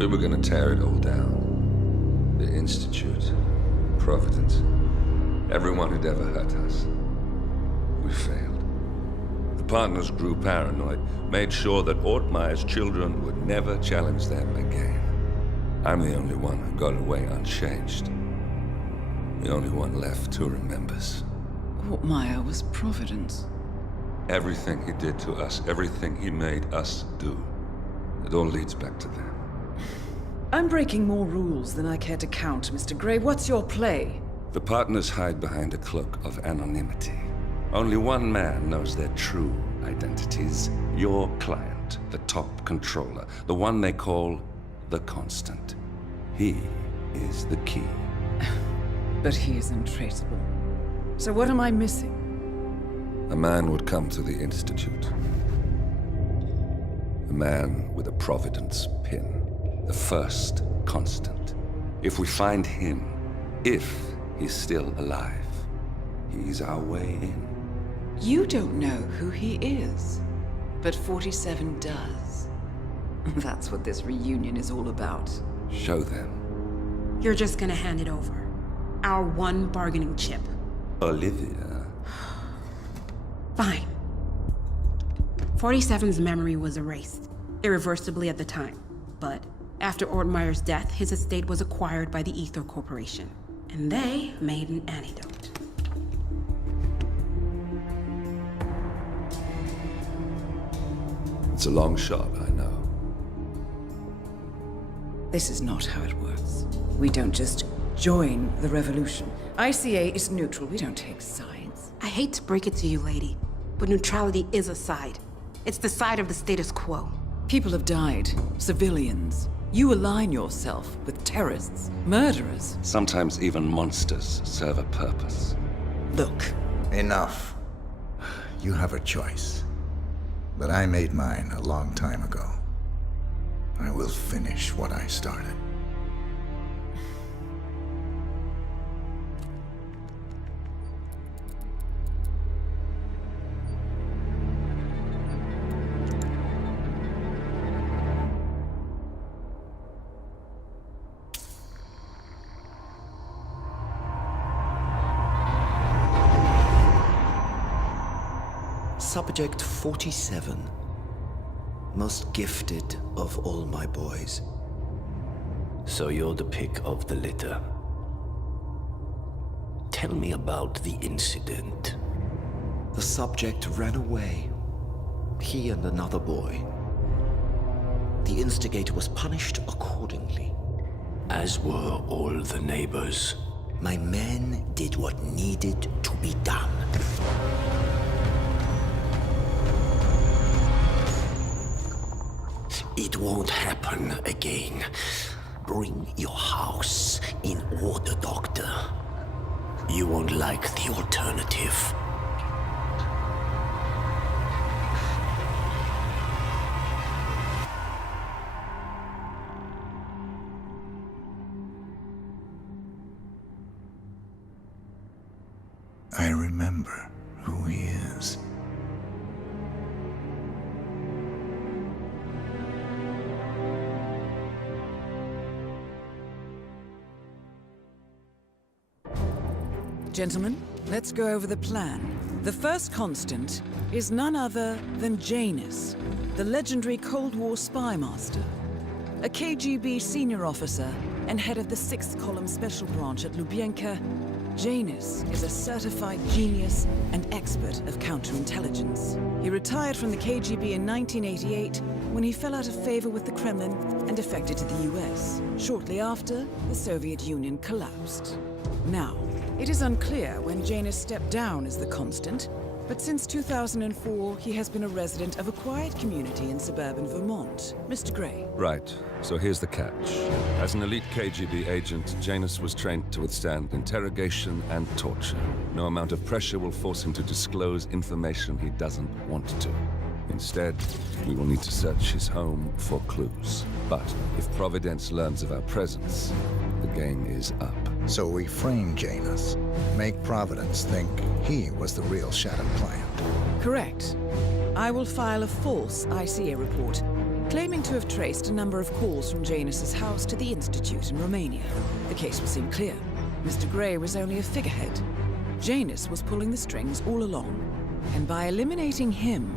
We were gonna tear it all down. The Institute, Providence, everyone who'd ever hurt us. We failed. The partners grew paranoid, made sure that Ortmeyer's children would never challenge them again. I'm the only one who got away unchanged. The only one left who remembers. Ortmeyer was Providence. Everything he did to us, everything he made us do, it all leads back to them. I'm breaking more rules than I care to count, Mr. Grey. What's your play? The partners hide behind a cloak of anonymity. Only one man knows their true identities. Your client, the top controller, the one they call the Constant. He is the key. But he is untraceable. So what am I missing? A man would come to the Institute. A man with a Providence pin. The first Constant. If we find him, if he's still alive, he's our way in. You don't know who he is, but 47 does. That's what this reunion is all about. Show them. You're just gonna hand it over. Our one bargaining chip. Olivia. Fine. 47's memory was erased, irreversibly at the time. But after Ortmeyer's death, his estate was acquired by the Ether Corporation. And they made an antidote. It's a long shot, I know. This is not how it works. We don't just join the revolution. ICA is neutral. We don't take sides. I hate to break it to you, lady, but neutrality is a side. It's the side of the status quo. People have died. Civilians. You align yourself with terrorists, murderers. Sometimes even monsters serve a purpose. Look. Enough. You have a choice. But I made mine a long time ago. I will finish what I started. Subject 47. Most gifted of all my boys. So you're the pick of the litter. Tell me about the incident. The subject ran away. He and another boy. The instigator was punished accordingly. As were all the neighbors. My men did what needed to be done. It won't happen again. Bring your house in order, Doctor. You won't like the alternative. I remember who he is. Gentlemen, let's go over the plan. The first Constant is none other than Janus, the legendary Cold War spy master. A KGB senior officer and head of the 6th Column Special Branch at Lubyanka, Janus is a certified genius and expert of counterintelligence. He retired from the KGB in 1988 when he fell out of favor with the Kremlin and defected to the US. Shortly after, the Soviet Union collapsed. Now, it is unclear when Janus stepped down as the Constant, but since 2004, he has been a resident of a quiet community in suburban Vermont. Mr. Grey. Right, so here's the catch. As an elite KGB agent, Janus was trained to withstand interrogation and torture. No amount of pressure will force him to disclose information he doesn't want to. Instead, we will need to search his home for clues. But if Providence learns of our presence, the game is up. So we frame Janus, make Providence think he was the real Shadow client. Correct. I will file a false ICA report, claiming to have traced a number of calls from Janus's house to the Institute in Romania. The case will seem clear. Mr. Gray was only a figurehead. Janus was pulling the strings all along. And by eliminating him,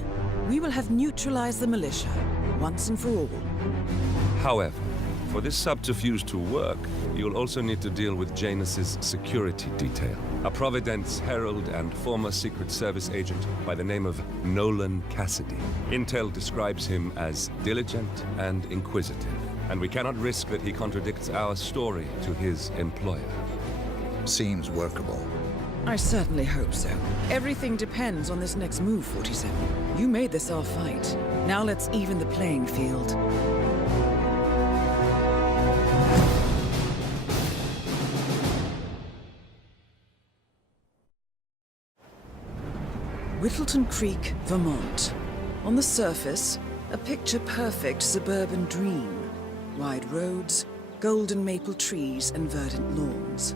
we will have neutralized the militia, once and for all. However, for this subterfuge to work, you'll also need to deal with Janus's security detail. A Providence herald and former Secret Service agent by the name of Nolan Cassidy. Intel describes him as diligent and inquisitive, and we cannot risk that he contradicts our story to his employer. Seems workable. I certainly hope so. Everything depends on this next move, 47. You made this our fight. Now let's even the playing field. Whittleton Creek, Vermont. On the surface, a picture-perfect suburban dream. Wide roads, golden maple trees, and verdant lawns.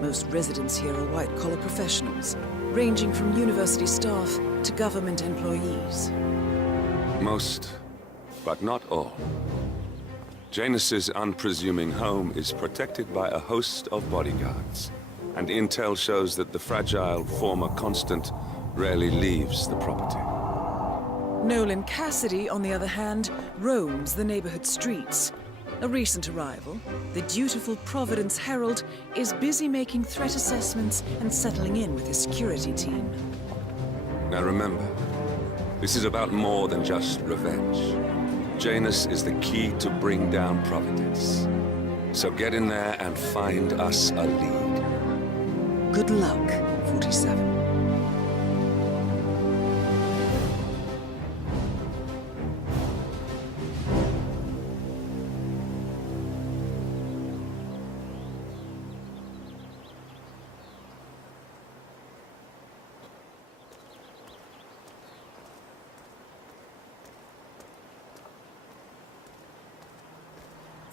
Most residents here are white-collar professionals, ranging from university staff to government employees. Most, but not all. Janus's unpresuming home is protected by a host of bodyguards, and intel shows that the fragile former constant rarely leaves the property. Nolan Cassidy, on the other hand, roams the neighborhood streets. A recent arrival, the dutiful Providence Herald is busy making threat assessments and settling in with his security team. Now remember, this is about more than just revenge. Janus is the key to bring down Providence. So get in there and find us a lead. Good luck,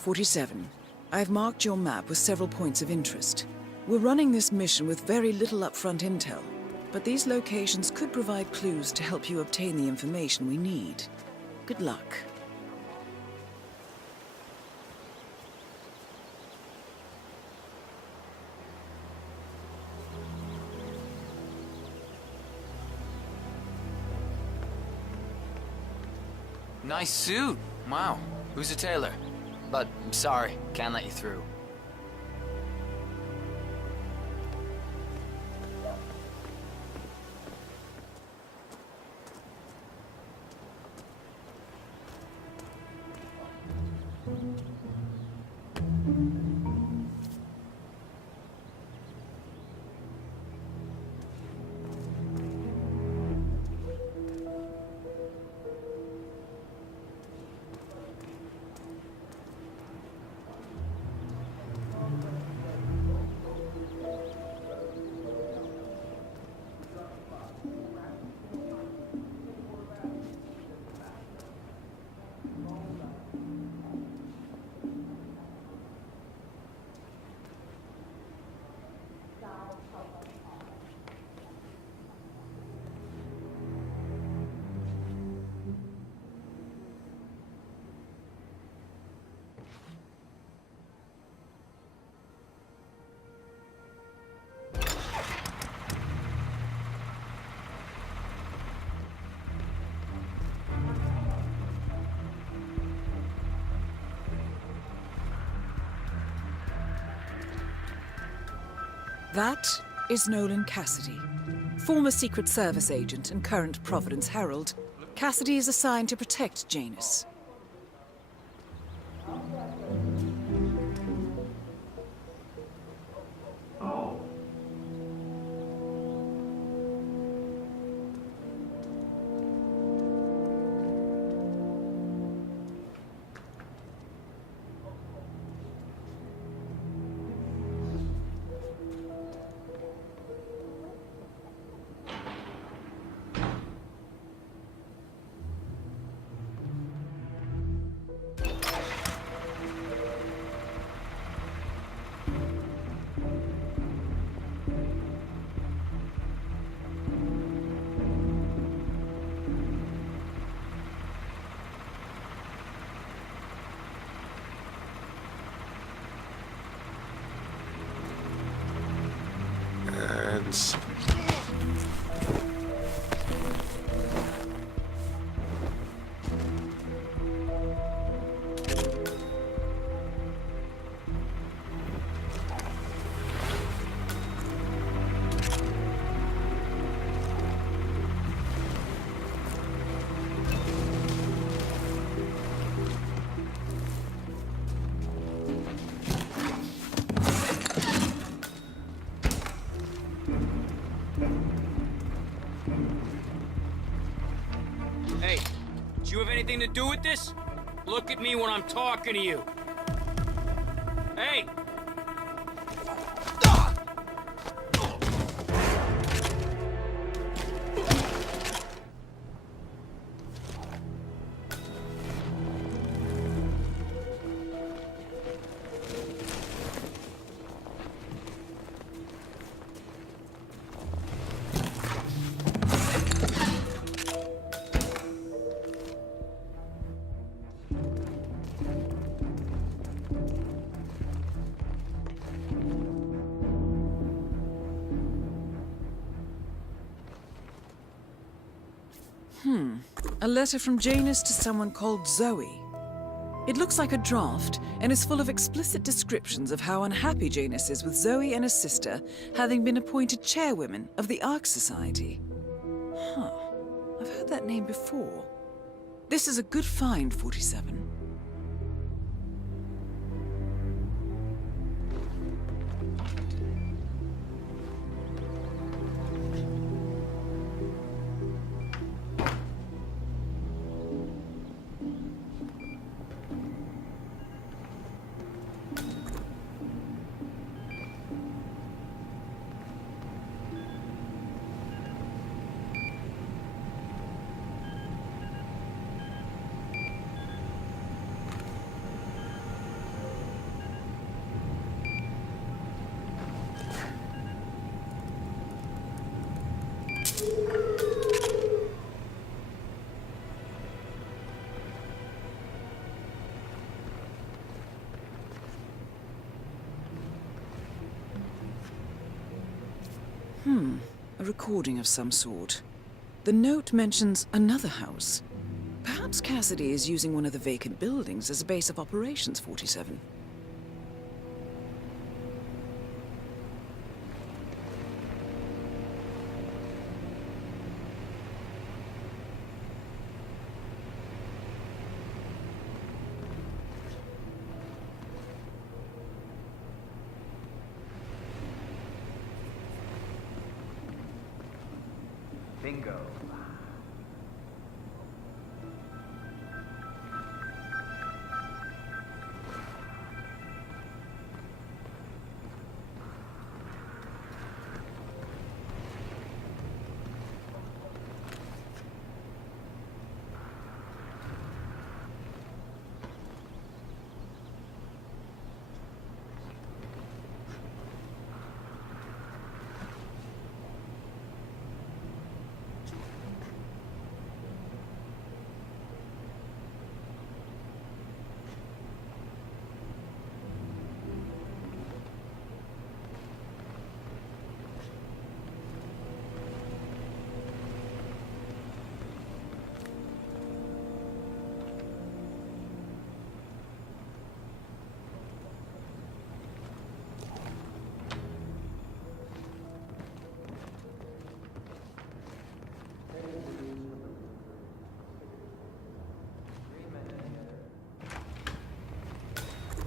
47. I've marked your map with several points of interest. We're running this mission with very little upfront intel, but these locations could provide clues to help you obtain the information we need. Good luck. Nice suit. Wow. Who's a tailor? But, I'm sorry, can't let you through. That is Nolan Cassidy. Former Secret Service agent and current Providence Herald, Cassidy is assigned to protect Janus. chance. Hey, do you have anything to do with this? Look at me when I'm talking to you. Hey! A letter from Janus to someone called Zoe. It looks like a draft and is full of explicit descriptions of how unhappy Janus is with Zoe and her sister having been appointed chairwomen of the Ark Society. Huh. I've heard that name before. This is a good find, 47. A recording of some sort. The note mentions another house. Perhaps Cassidy is using one of the vacant buildings as a base of operations, 47. Bingo.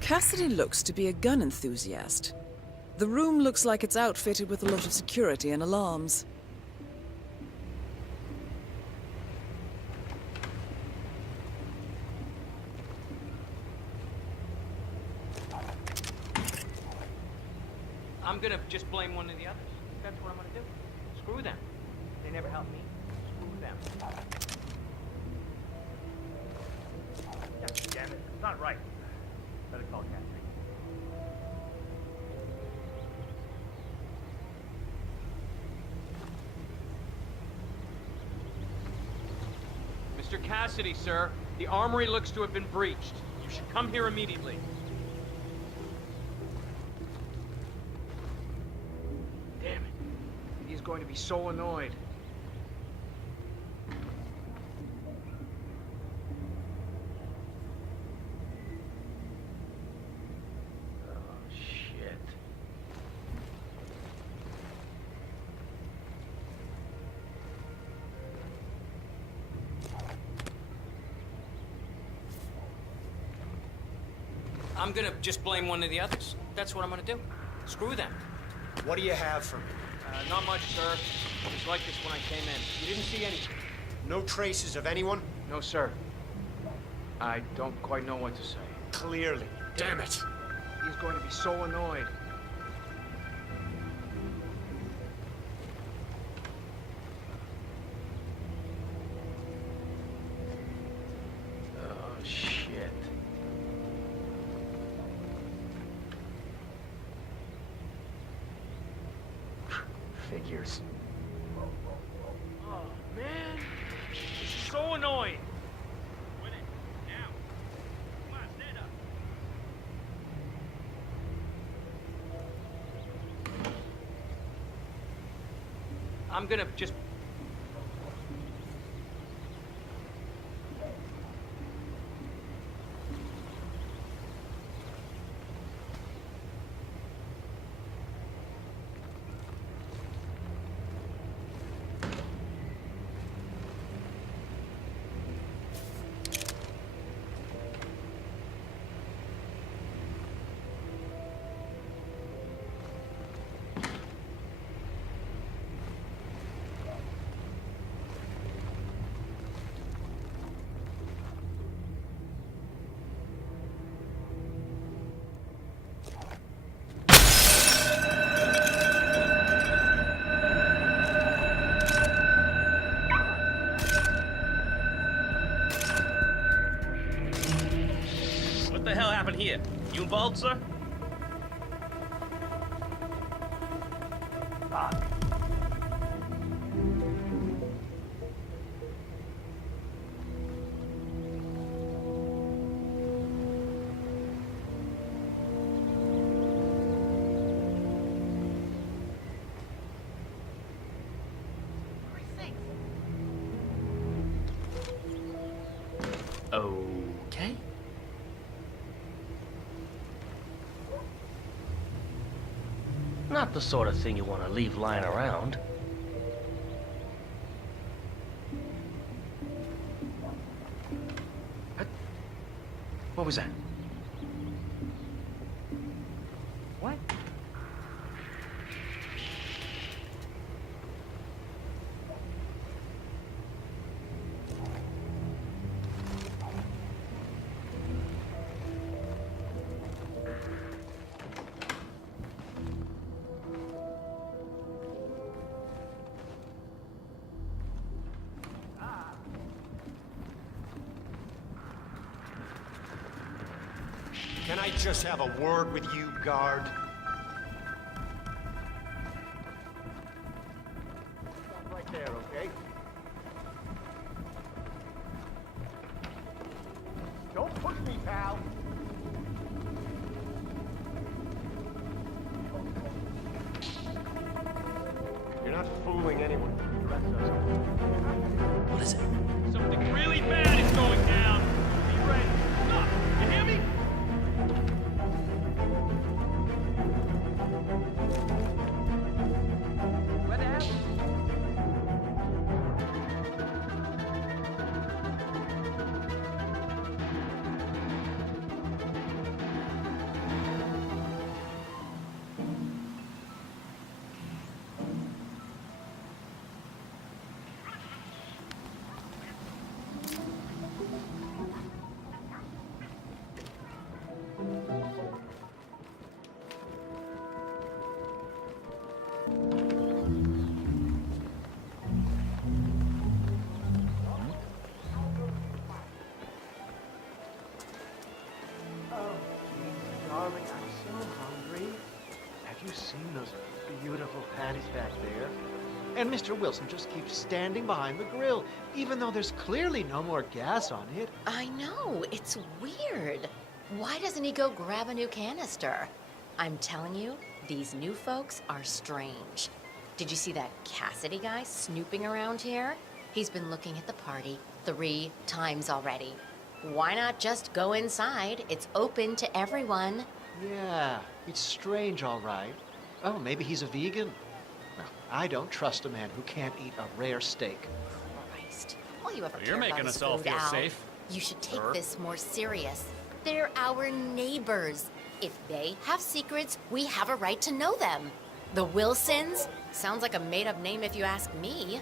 Cassidy looks to be a gun enthusiast. The room looks like it's outfitted with a lot of security and alarms. I'm gonna just blame one of the others. That's what I'm gonna do. Screw them. They never helped me. Screw them. Yeah, damn it. It's not right. Better call Cassidy. Mr. Cassidy, sir, the armory looks to have been breached. You should come here immediately. Damn it. going to be so annoyed. Oh, shit. I'm gonna just blame one of the others. That's what I'm gonna do. Screw them. What do you have for me? Not much, sir. It was like this when I came in. You didn't see anything? No traces of anyone? No, sir. I don't quite know what to say. Clearly. Damn it. He's going to be so annoyed. Oh, shit. Figures. Oh, man. This is so annoying. Win it. Now. Come on, stand up. I'm gonna just... What the hell happened here? You involved, sir? Okay. Not the sort of thing you want to leave lying around. What was that? What? Can I just have a word with you, guard? Stop right there, okay? Don't push me, pal. You're not fooling anyone. What is it? Something really bad is going down. Be ready. Stop. You hear me? What happened? Darling, I'm so hungry. Have you seen those beautiful patties back there? And Mr. Wilson just keeps standing behind the grill, even though there's clearly no more gas on it. I know, it's weird. Why doesn't he go grab a new canister? I'm telling you, these new folks are strange. Did you see that Cassidy guy snooping around here? He's been looking at the party 3 times already. Why not just go inside? It's open to everyone. Yeah, it's strange, all right. Oh, maybe he's a vegan? Well, I don't trust a man who can't eat a rare steak. Christ. All you ever You're care making about is us all food, feel Al. safe. You should take Sir? this more serious. They're our neighbors. If they have secrets, we have a right to know them. The Wilsons? Sounds like a made-up name if you ask me.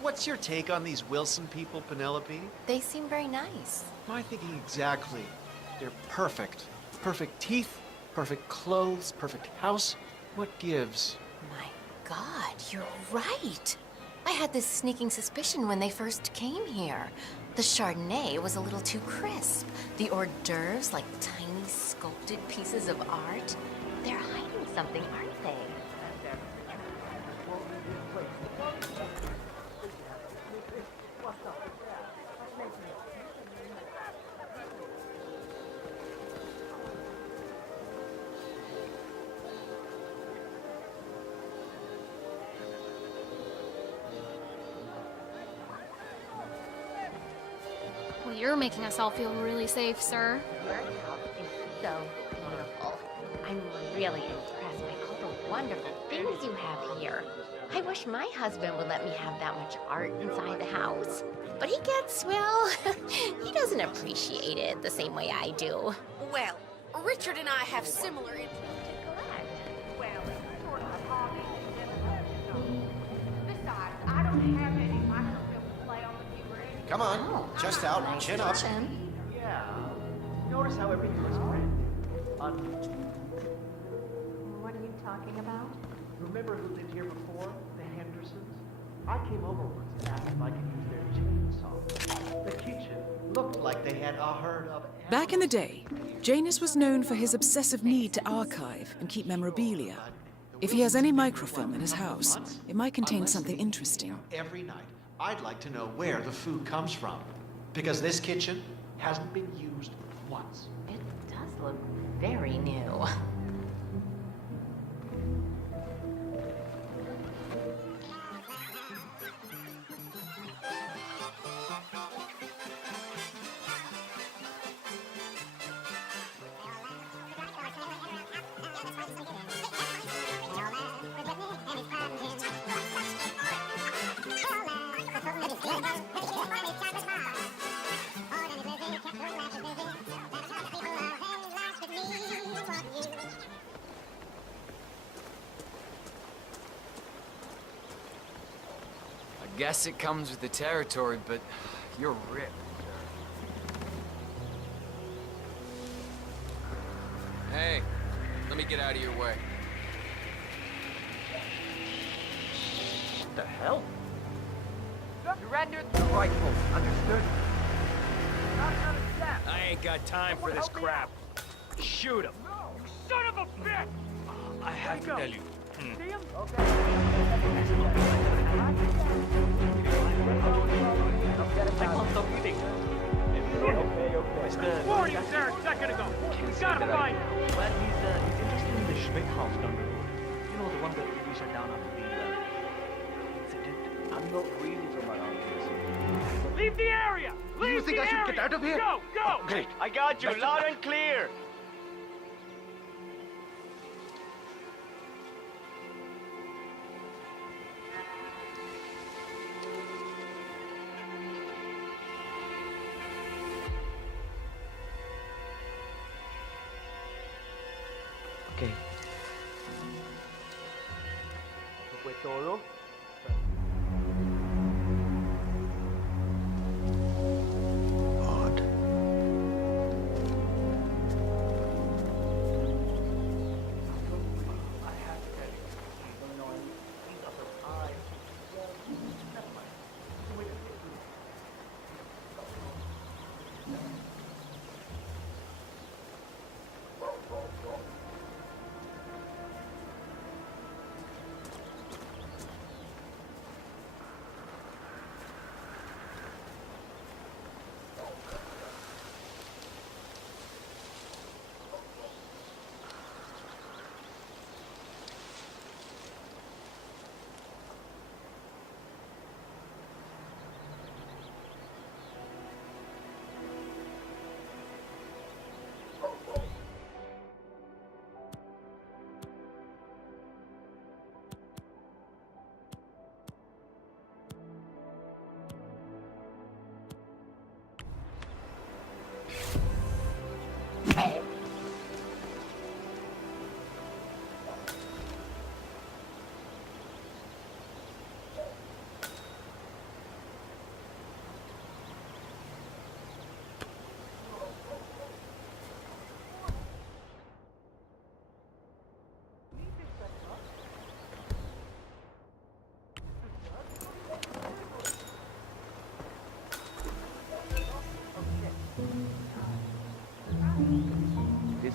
What's your take on these Wilson people, Penelope? They seem very nice. My thinking exactly. They're perfect. Perfect teeth, perfect clothes, perfect house. What gives? My God, you're right. I had this sneaking suspicion when they first came here. The Chardonnay was a little too crisp. The hors d'oeuvres, like tiny sculpted pieces of art. They're hiding something, aren't they? Well, you're making us all feel really safe, sir. Your house is so beautiful. I'm really impressed by all the wonderful things you have here. I wish my husband would let me have that much art inside the house. But he gets, well, he doesn't appreciate it the same way I do. Well, Richard and I have similar interests. Well, it's sort of a hobby. Besides, I don't have any microfilm to play on the viewer anyway. Come on, chest out, chin up. Yeah. Notice how everything was brand new. What are you talking about? Remember who lived here before? The Hendersons? I came over once and asked if I could use their chainsaw. The kitchen looked like they had a herd of... Back in the day, Janus was known for his obsessive need to archive and keep memorabilia. If he has any microfilm in his house, it might contain something interesting. Every night, I'd like to know where the food comes from. Because this kitchen hasn't been used once. It does look very new. I guess it comes with the territory, but you're ripped. Hey, let me get out of your way. What the hell? Surrender the rifle, understood? I ain't got time for this crap. Shoot him. You son of a bitch! I have to tell you. See him? I can't stop eating. Warned you there a second ago. We gotta find him. Well, he's interested in the Schmidt house down the road. You know, the one that we shut down after the incident. I'm not really from around here. Leave the area! Leave You think the I should area! get out of here? Go, go! Great. I got you, loud and clear. Okay. ¿Eso fue todo? Odd.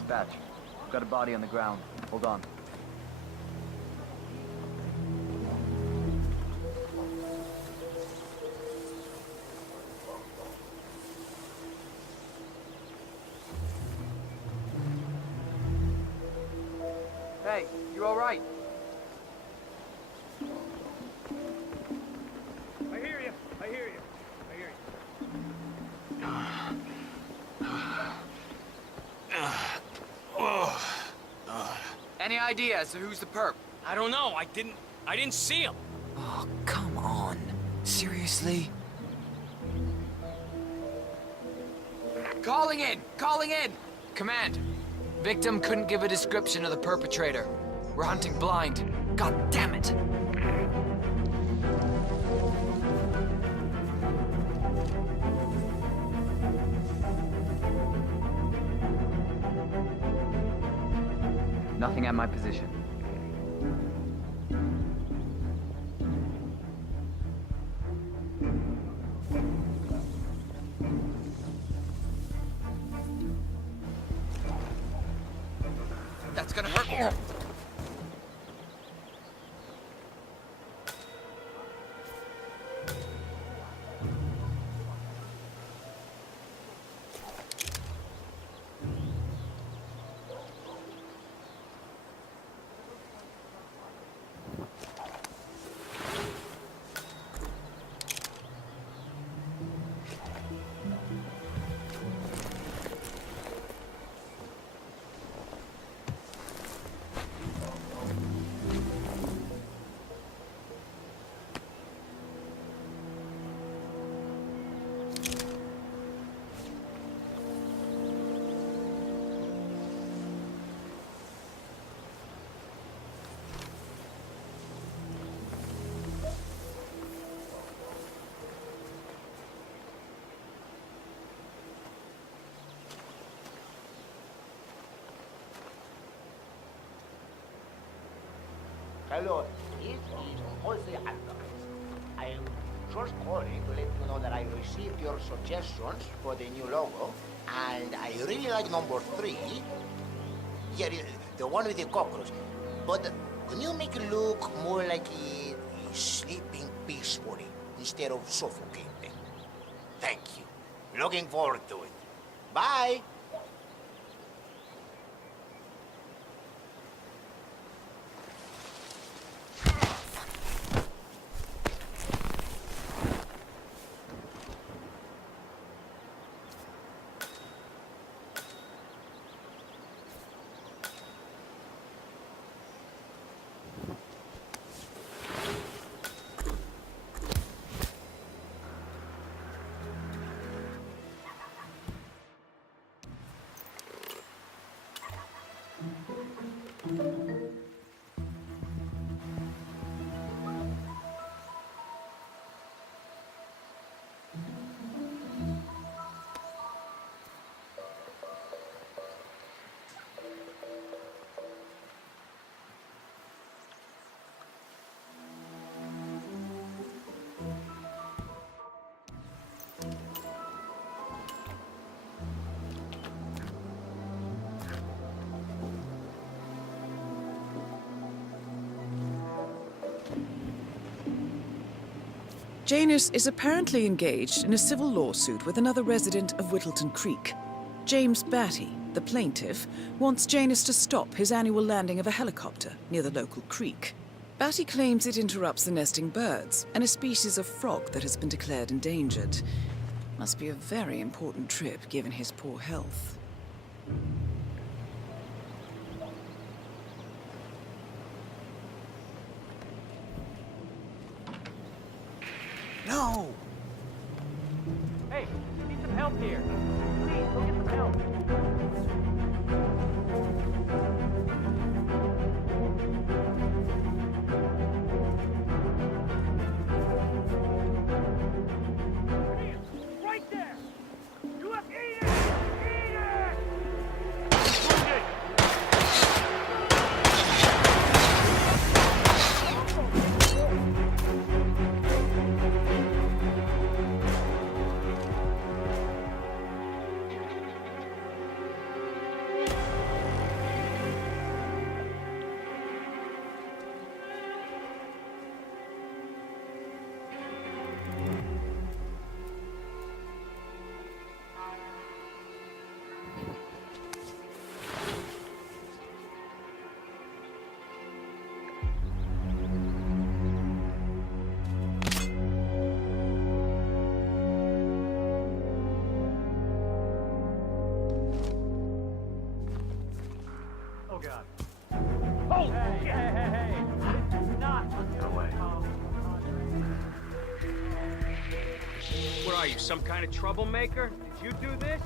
Dispatch. We've got a body on the ground. Hold on. Hey, you alright? I hear you. I hear you. I hear Any idea as to who's the perp? I don't know. I didn't see him. Oh, come on. Seriously? Calling in! Calling in! Command. Victim couldn't give a description of the perpetrator. We're hunting blind. God damn it! Nothing at my position. That's gonna hurt. Hello, this is Jose Alvarez. I am just calling to let you know that I received your suggestions for the new logo, and I really like number 3. Yeah, the one with the cockroach. But can you make it look more like he's sleeping peacefully instead of suffocating? Thank you. Looking forward to it. Bye! Janus is apparently engaged in a civil lawsuit with another resident of Whittleton Creek. James Batty, the plaintiff, wants Janus to stop his annual landing of a helicopter near the local creek. Batty claims it interrupts the nesting birds and a species of frog that has been declared endangered. Must be a very important trip given his poor health. No! Hey, need some help here. Please, go get some help. Right there! You have eat it! Eat it! Oh, God. Oh, hey. It's not. Get away. What are you, some kind of troublemaker? Did you do this?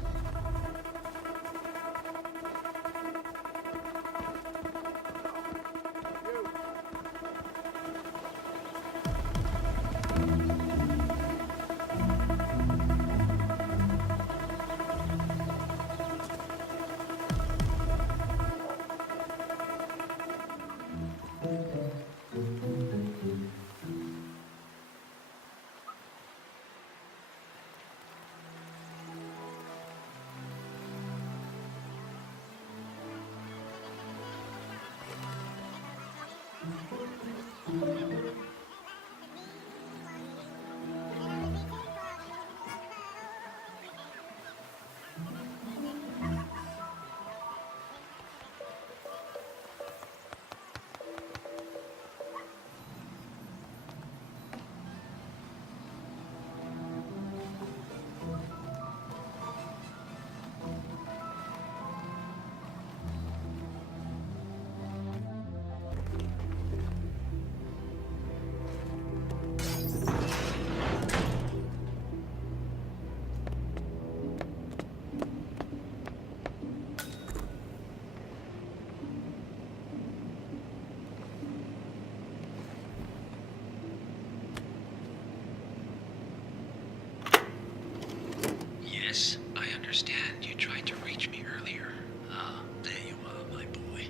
Yes, I understand. You tried to reach me earlier. Ah, there you are, my boy.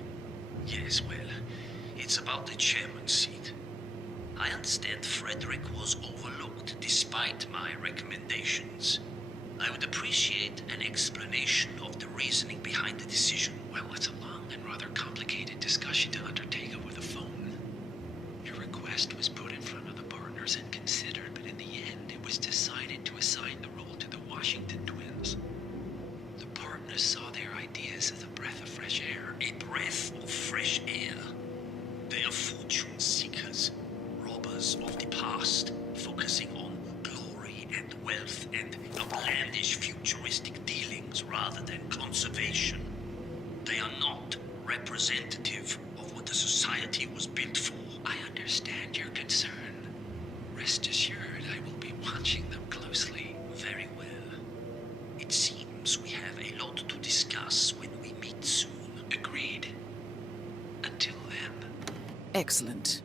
Yes, well, it's about the chairman's seat. I understand Frederick was overlooked despite my recommendations. I would appreciate an explanation of the reasoning behind the decision. Well, it's a long and rather complicated discussion to undertake over the phone. Your request was put in front of the partners and considered, but in the end, it was decided to assign the role to the Washington twins. The partners saw their ideas as a breath of fresh air. A breath of fresh air. They are fortune seekers, robbers of the past, focusing on glory and wealth and outlandish futuristic dealings rather than conservation. They are not representative of what the society was built for. I understand your concern. Rest assured, I will be watching them closely. Very well. It seems we have a lot to discuss when we meet soon. Agreed. Until then. Excellent.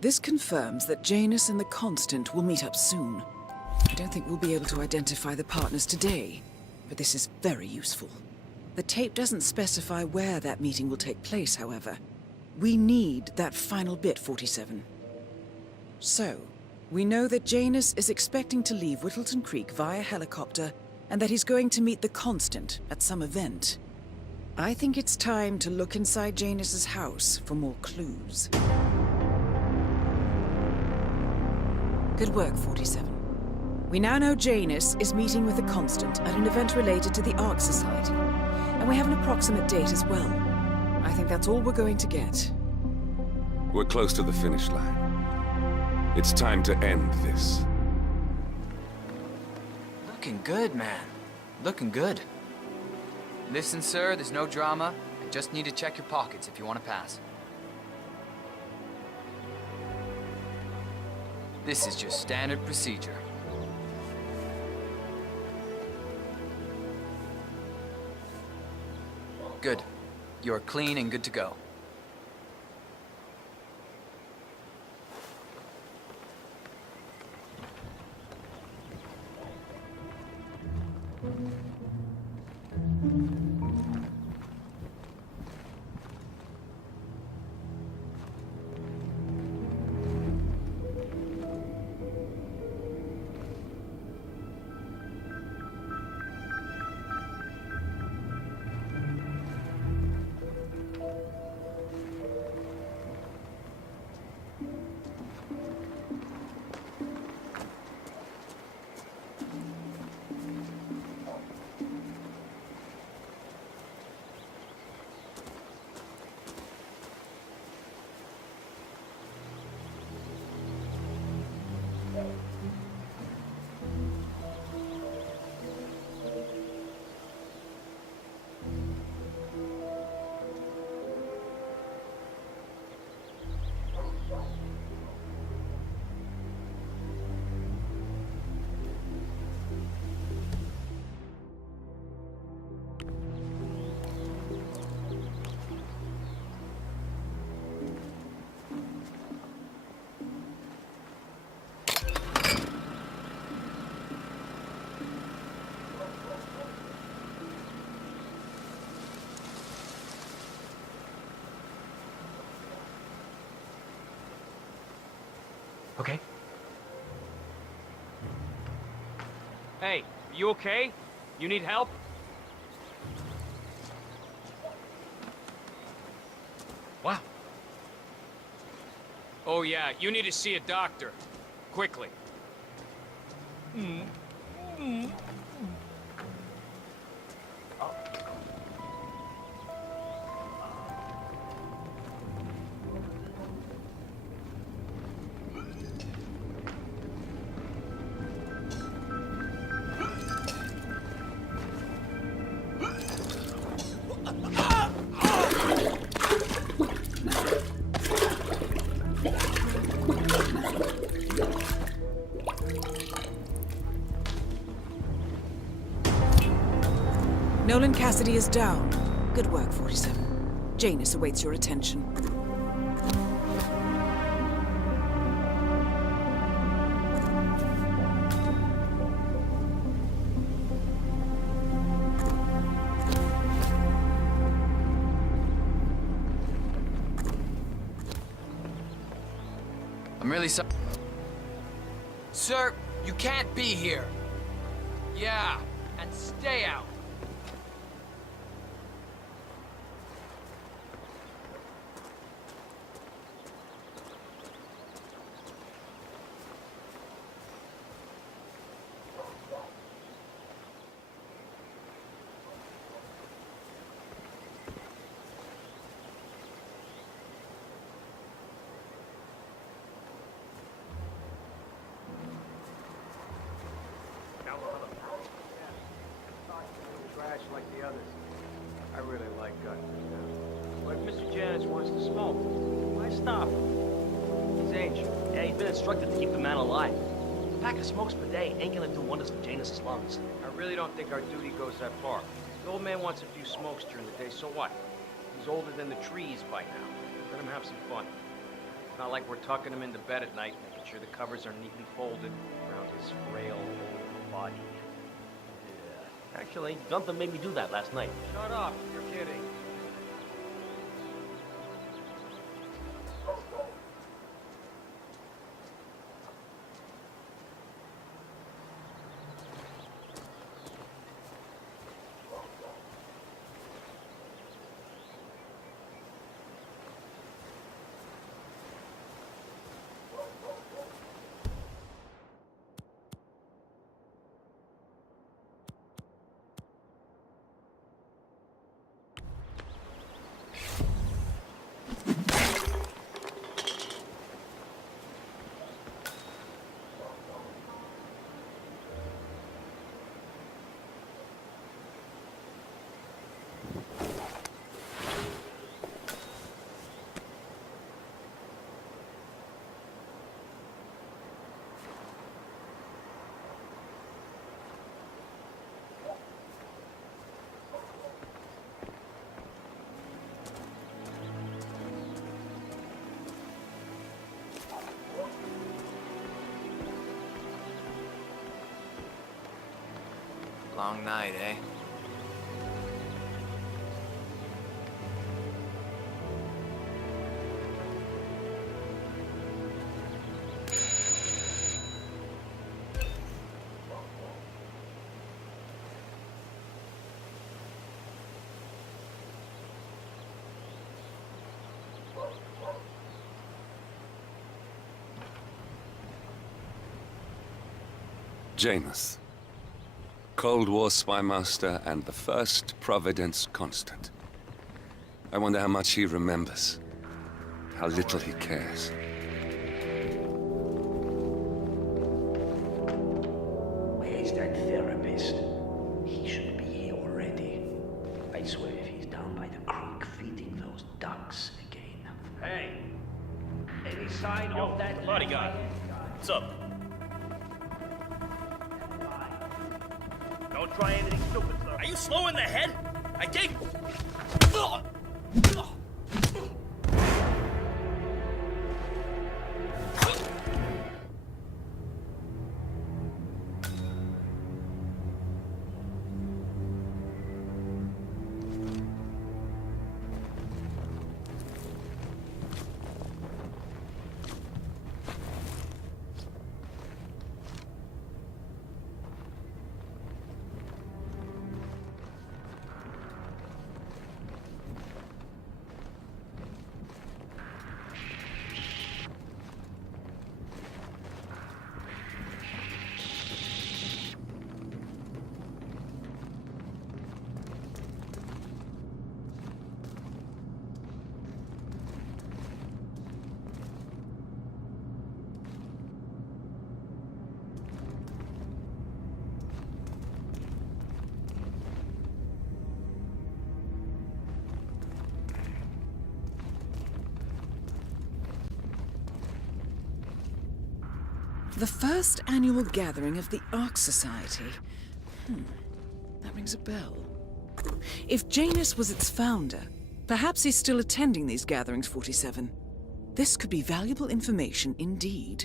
This confirms that Janus and the Constant will meet up soon. I don't think we'll be able to identify the partners today, but this is very useful. The tape doesn't specify where that meeting will take place, however. We need that final bit, 47. So, we know that Janus is expecting to leave Whittleton Creek via helicopter, and that he's going to meet the Constant at some event. I think it's time to look inside Janus's house for more clues. Good work, 47. We now know Janus is meeting with the Constant at an event related to the Ark Society, and we have an approximate date as well. I think that's all we're going to get. We're close to the finish line. It's time to end this. Looking good, man. Looking good. Listen, sir, there's no drama. I just need to check your pockets if you want to pass. This is just standard procedure. Good. You're clean and good to go. Okay? Hey, you okay? You need help? Wow. Oh yeah, you need to see a doctor. Quickly. Nolan Cassidy is down. Good work, 47. Janus awaits your attention. I'm really sorry. Sir, you can't be here. Yeah, and stay out. Now we'll have a trash like the others. I really like guns. But if Mr. Janus wants to smoke, why stop? He's ancient. Yeah, he's been instructed to keep the man alive. A pack of smokes per day ain't gonna do wonders for Janus' lungs. I really don't think our duty goes that far. The old man wants a few smokes during the day, so what? He's older than the trees by now. Let him have some fun. It's not like we're tucking him into bed at night, making sure the covers are neatly folded around his frail old body. Yeah. Actually, Gunther made me do that last night. Shut up, you're kidding. Long night, eh? Janus. Cold War spy master and the first Providence constant. I wonder how much he remembers. How little he cares. Where's that therapist? He should be here already. I swear if he's down by the creek feeding those ducks again. Hey! Any sign of that bodyguard? What's up? Don't try anything stupid, sir. Are you slow in the head? I gave... The first annual gathering of the Ark Society. That rings a bell. If Janus was its founder, perhaps he's still attending these gatherings, 47. This could be valuable information indeed.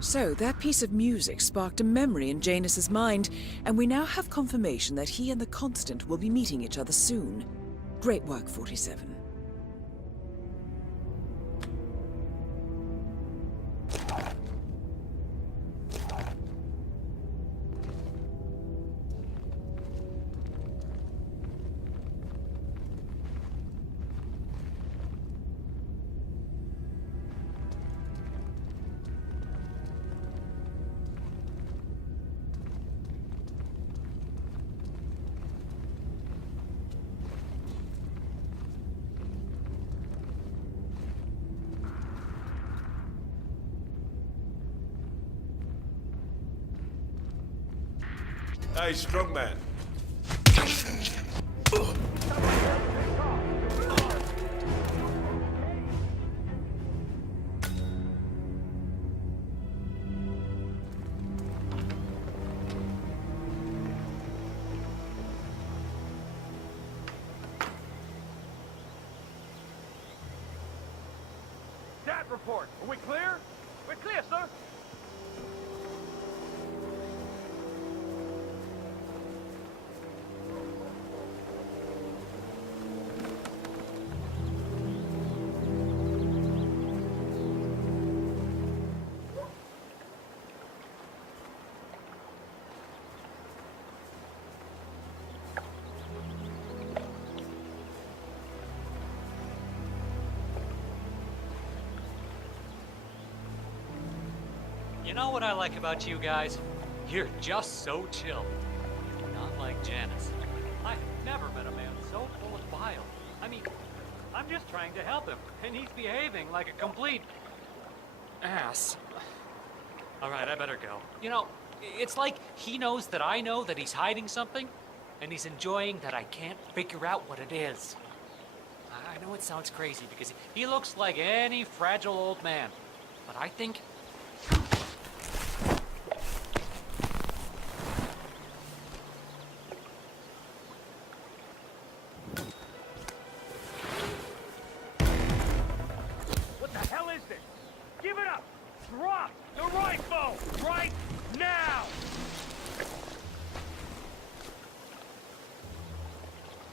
So, that piece of music sparked a memory in Janus's mind, and we now have confirmation that he and the Constant will be meeting each other soon. Great work, 47. Hey, strongman. Stat report. Are we clear? We're clear, sir. You know what I like about you guys? You're just so chill. Not like Janus. I've never met a man so full of bile. I mean, I'm just trying to help him, and he's behaving like a complete ass. Alright, I better go. You know, it's like he knows that I know that he's hiding something, and he's enjoying that I can't figure out what it is. I know it sounds crazy because he looks like any fragile old man, but I think What the hell is this? Give it up! Drop the rifle! Right now!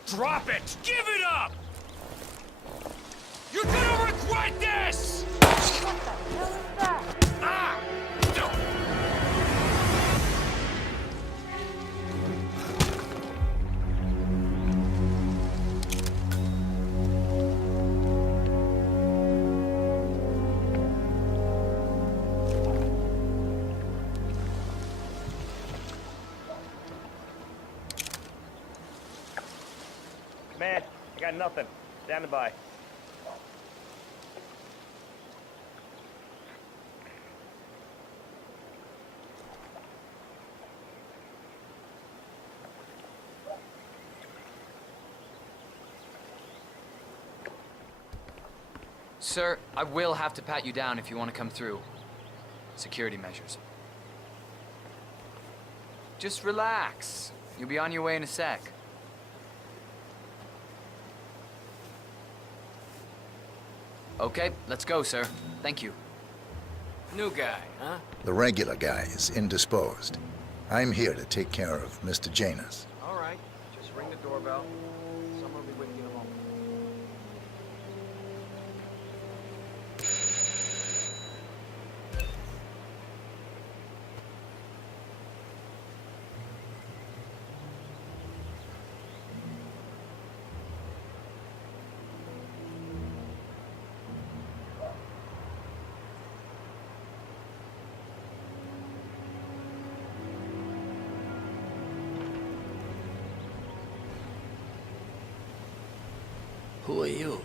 Drop it! Give it up! You're gonna regret this! What the hell is that? Ah! Man, I got nothing. Standing by. Sir, I will have to pat you down if you want to come through. Security measures. Just relax. You'll be on your way in a sec. Okay, let's go, sir. Thank you. New guy, huh? The regular guy is indisposed. I'm here to take care of Mr. Janus. All right, just ring the doorbell. Someone will be with you in a moment. Who are you?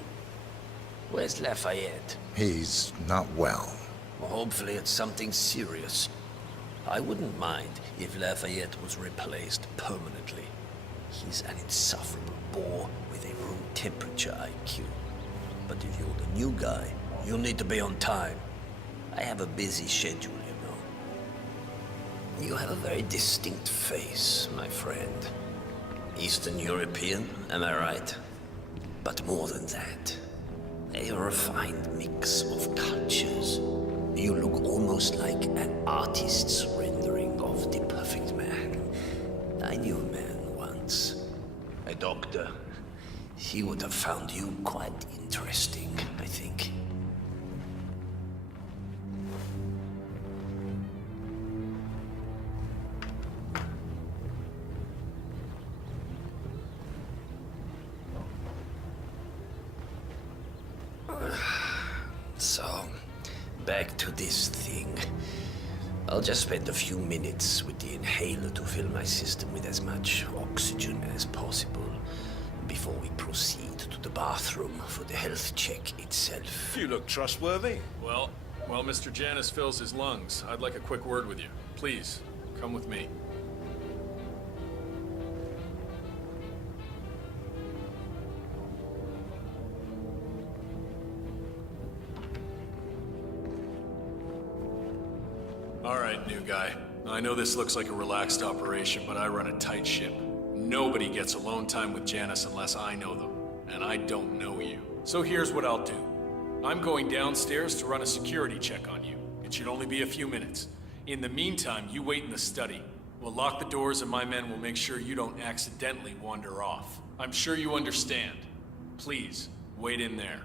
Where's Lafayette? He's not well. Well, hopefully it's something serious. I wouldn't mind if Lafayette was replaced permanently. He's an insufferable bore with a room temperature IQ. But if you're the new guy, you'll need to be on time. I have a busy schedule, you know. You have a very distinct face, my friend. Eastern European, am I right? But more than that, a refined mix of cultures. You look almost like an artist's rendering of the perfect man. I knew a man once, a doctor. He would have found you quite interesting, I think. So, back to this thing. I'll just spend a few minutes with the inhaler to fill my system with as much oxygen as possible before we proceed to the bathroom for the health check itself. You look trustworthy. Well, while Mr. Janus fills his lungs, I'd like a quick word with you. Please, come with me. All right, new guy. I know this looks like a relaxed operation, but I run a tight ship. Nobody gets alone time with Janus unless I know them, and I don't know you. So here's what I'll do. I'm going downstairs to run a security check on you. It should only be a few minutes. In the meantime, you wait in the study. We'll lock the doors and my men will make sure you don't accidentally wander off. I'm sure you understand. Please, wait in there.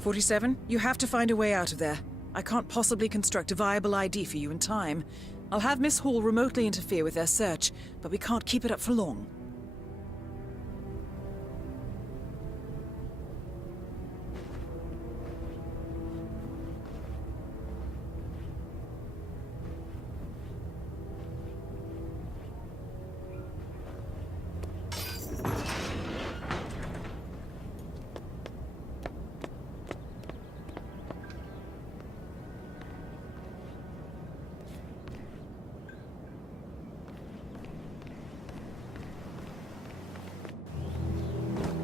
"47, you have to find a way out of there. I can't possibly construct a viable ID for you in time. I'll have Miss Hall remotely interfere with their search, but we can't keep it up for long."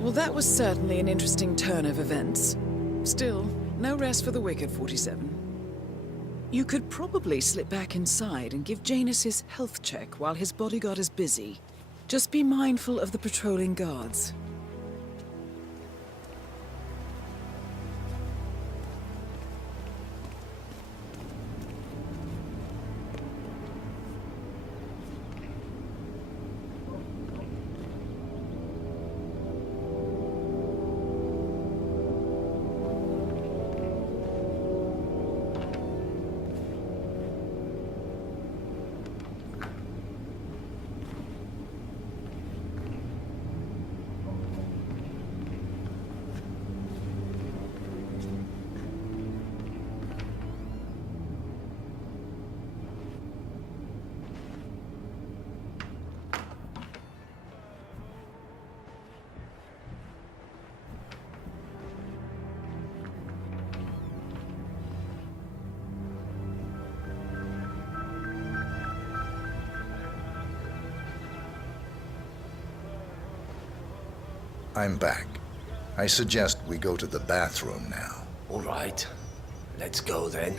Well, that was certainly an interesting turn of events. Still, no rest for the wicked, 47. You could probably slip back inside and give Janus his health check while his bodyguard is busy. Just be mindful of the patrolling guards. I'm back. I suggest we go to the bathroom now. All right. Let's go then.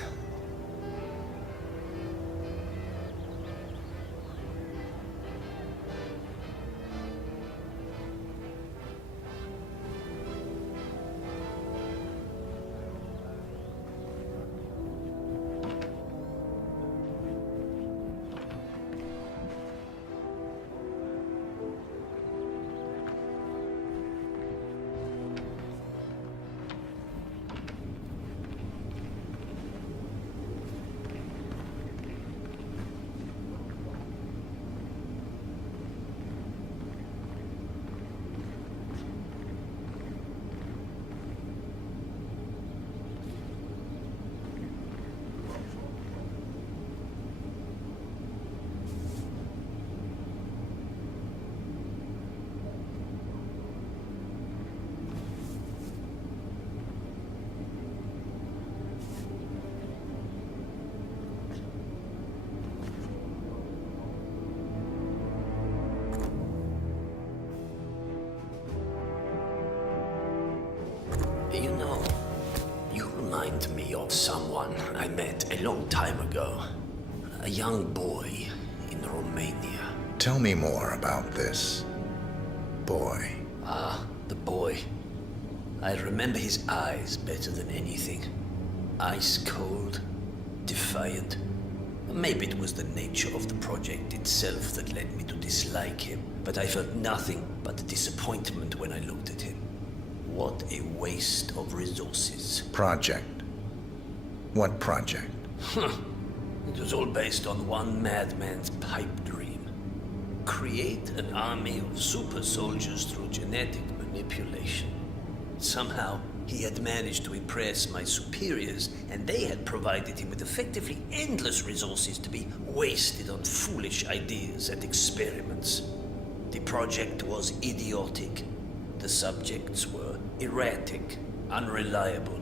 remind me of someone I met a long time ago. A young boy in Romania. Tell me more about this boy. Ah, the boy. I remember his eyes better than anything. Ice cold, defiant. Maybe it was the nature of the project itself that led me to dislike him, but I felt nothing but disappointment when I looked at him. What a waste of resources. Project? What project? It was all based on one madman's pipe dream. Create an army of super soldiers through genetic manipulation. Somehow, he had managed to impress my superiors, and they had provided him with effectively endless resources to be wasted on foolish ideas and experiments. The project was idiotic. The subjects were erratic, unreliable.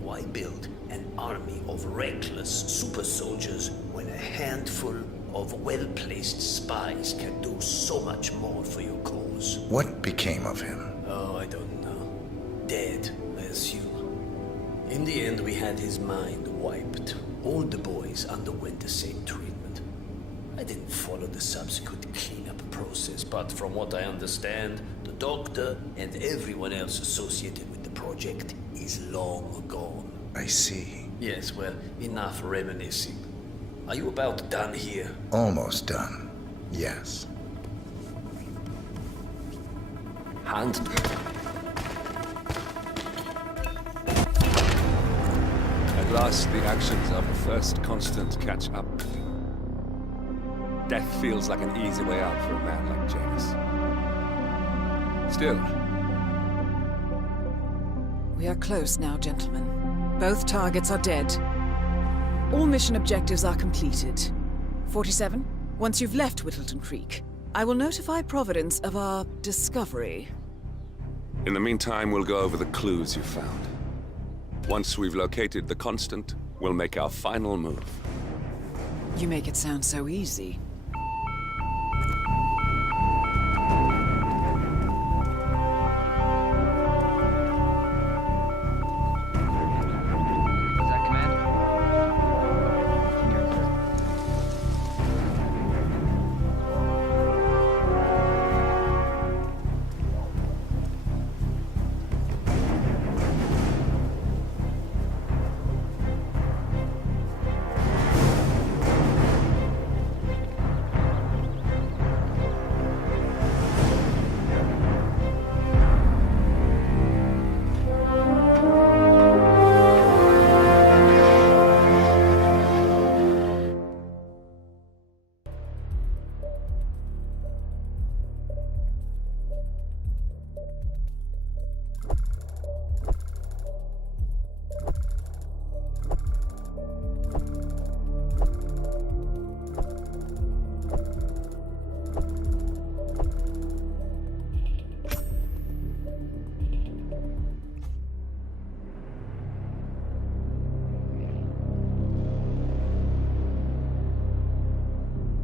Why build an army of reckless super soldiers when a handful of well-placed spies can do so much more for your cause? What became of him? Oh, I don't know. Dead, I assume. In the end, we had his mind wiped. All the boys underwent the same treatment. I didn't follow the subsequent cleanup process, but from what I understand, the doctor and everyone else associated with the project is long gone. I see. Yes, well, enough reminiscing. Are you about done here? Almost done. Yes. Hunt. At last, the actions of the first constant catch up. Death feels like an easy way out for a man like Janus. Still. We are close now, gentlemen. Both targets are dead. All mission objectives are completed. 47, once you've left Whittleton Creek, I will notify Providence of our discovery. In the meantime, we'll go over the clues you found. Once we've located the constant, we'll make our final move. You make it sound so easy.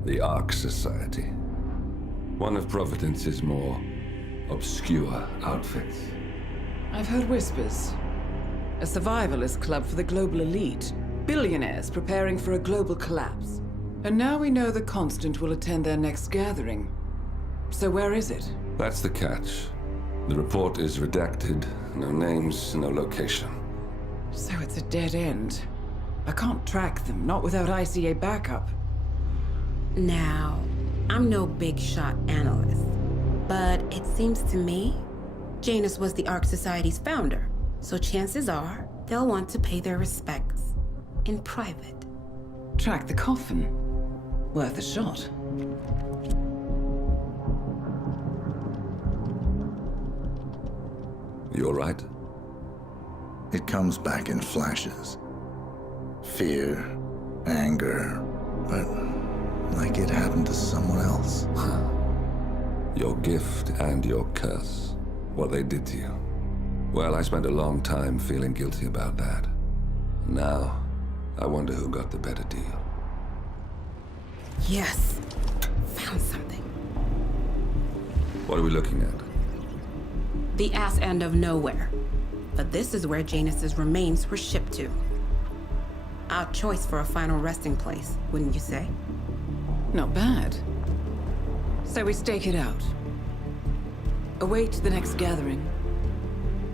The Ark Society. One of Providence's more obscure outfits. I've heard whispers. A survivalist club for the global elite. Billionaires preparing for a global collapse. And now we know the Constant will attend their next gathering. So where is it? That's the catch. The report is redacted. No names, no location. So it's a dead end. I can't track them, not without ICA backup. Now, I'm no big shot analyst, but it seems to me Janus was the Ark Society's founder, so chances are they'll want to pay their respects in private. Track the coffin. Worth a shot. You all right? It comes back in flashes. Fear, anger, but like it happened to someone else. Your gift and your curse. What they did to you. Well, I spent a long time feeling guilty about that. Now, I wonder who got the better deal. Yes. Found something. What are we looking at? The ass end of nowhere. But this is where Janus's remains were shipped to. Odd choice for a final resting place, wouldn't you say? Not bad. So we stake it out. Await the next gathering.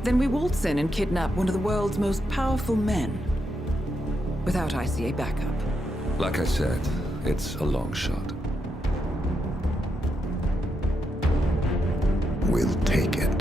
Then we waltz in and kidnap one of the world's most powerful men. Without ICA backup. Like I said, it's a long shot. We'll take it.